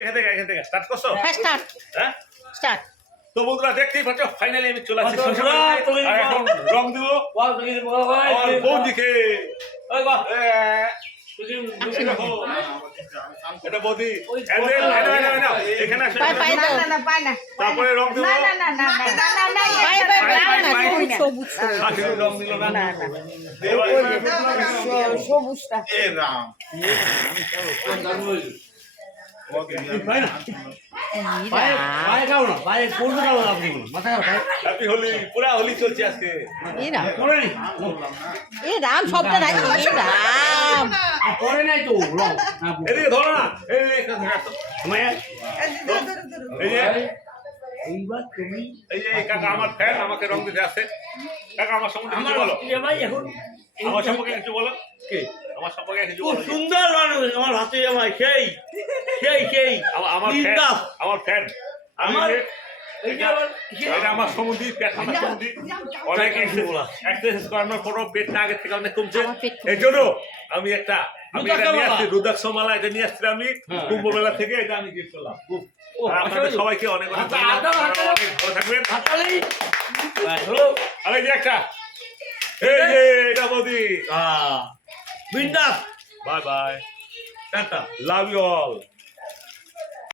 এখান থেকে স্টার্ট করছো? স্টার্ট হ্যাঁ স্টার্ট। তো বন্ধুরা দেখতেই পাচ্ছ ফাইনালি আমি চলে আসছি আর এখন রং দিব আমার বৌদিকে। এটা বৌদি এখানে আসে তারপরে রং দিব। রং দিল না সবুজটা হ্যাপি হোলি পুরা হোলি চলছে আজকে। রাম শব্দ নাই রাম এদিকে ধরো না এই যে কাকা আমার ফ্যান আমাকে রং দিতে আসছে। কাকা আমার সম্বন্ধে কিছু বলো। আমার সম্পর্কে কিছু বলো। কি আমার সম্পর্কে কিছু বলো। সুন্দর মানুষ আমার হাতে জামাই সেই সেই সেই আমার ফ্যান আমার এটা আমার সমুদ্র পেট আমার সমুদ্র অনেক এক্সারসাইজ করানোর পরও পেটটা আগের থেকে অনেক কমছে। এই জন্য আমি এটা নিয়ে আসছি রুদ্রাক্ষ মালা। এটা নিয়ে আসছি আমি কুম্ভ মেলা থেকে। এটা আমি গিফট করলাম। আপনাদের সবাইকে অনেক অনেক ভালো থাকবেন। আর এই যে একটা এই যে এটা বৌদি বিন্দাস bye bye tata love you all.